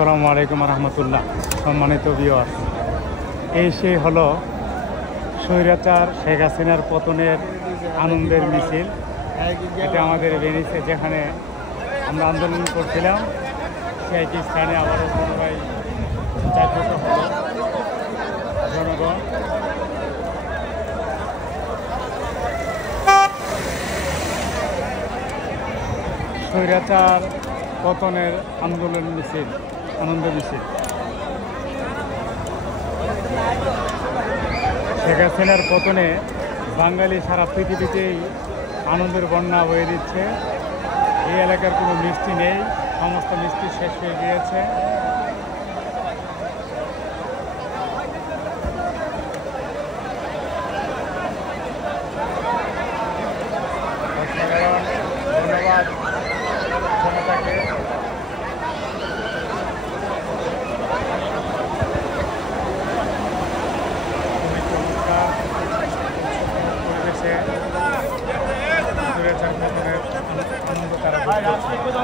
আসসালামু আলাইকুম রহমতুল্লাহ। সম্মানিত ভিউয়ার্স, এই সেই হলো স্বৈরাচার শেখ হাসিনার পতনের আনন্দের মিছিল। এটা আমাদের ভেনিসে, যেখানে আমরা আন্দোলন করছিলাম, সেই স্থানে আবারও পুনরায় জাগ্রত হলো জনগণ। স্বৈরাচার পতনের আন্দোলন মিছিল, আনন্দ মিছিল। শেখ হাসিনার পতনে বাঙালি সারা পৃথিবীতেই আনন্দের বন্যা বয়ে দিচ্ছে। এই এলাকার কোনো মিষ্টি নেই, সমস্ত মিষ্টি শেষ হয়ে গিয়েছে।